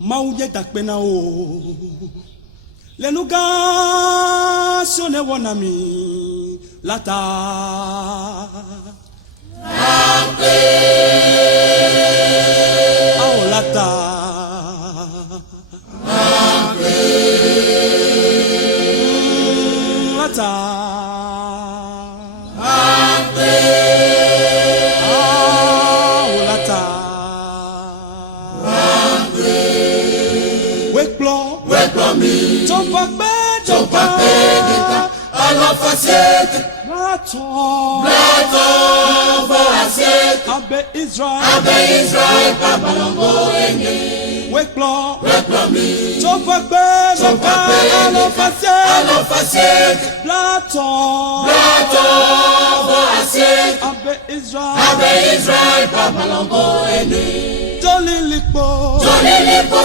Mauye takpena o lenuga sone wonami lata ao lata lata Don't back bed, all of us said, Blaton, for us said, Abe Israel, Papa Longo, Wake blow me, don't back bed, all of us said, Blaton, for us said, Abe Israel, Papa Longo, Jolly Lipo,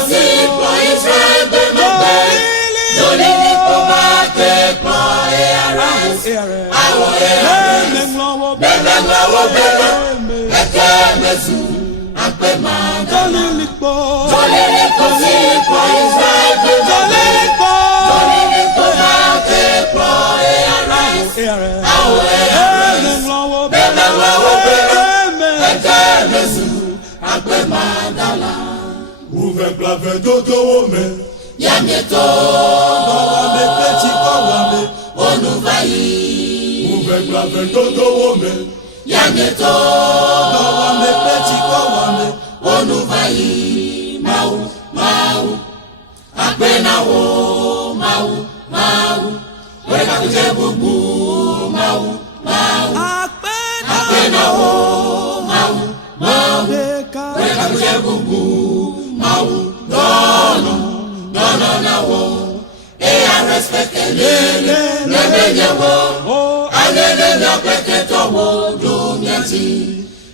see, for Israel, Jolly Lipo, Mate, Ploy, Aras, Ouve plave dodo ome Yameto Wame peti wame Onu vai Ouve plave dodo ome Yameto Wame peti wame Onu vai Mau Apena wo Mau Weka kuje bubu Mau Apena wo Mau Weka kuje bubu Mau No, wo. I respect le wo. Ale le peke to wo do miati.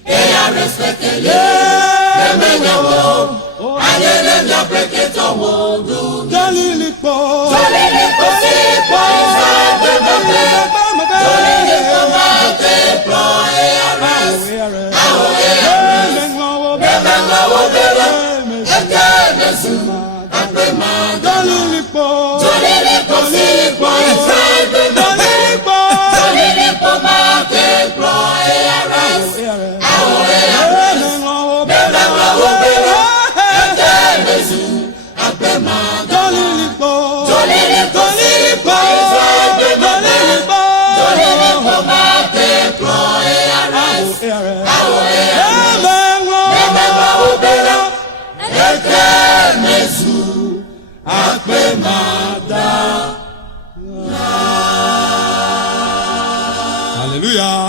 I respect le wo. Ale le peke to wo do. Jolilipo si boy de mate. Jolilipo mate ploy aras. Hallelujah.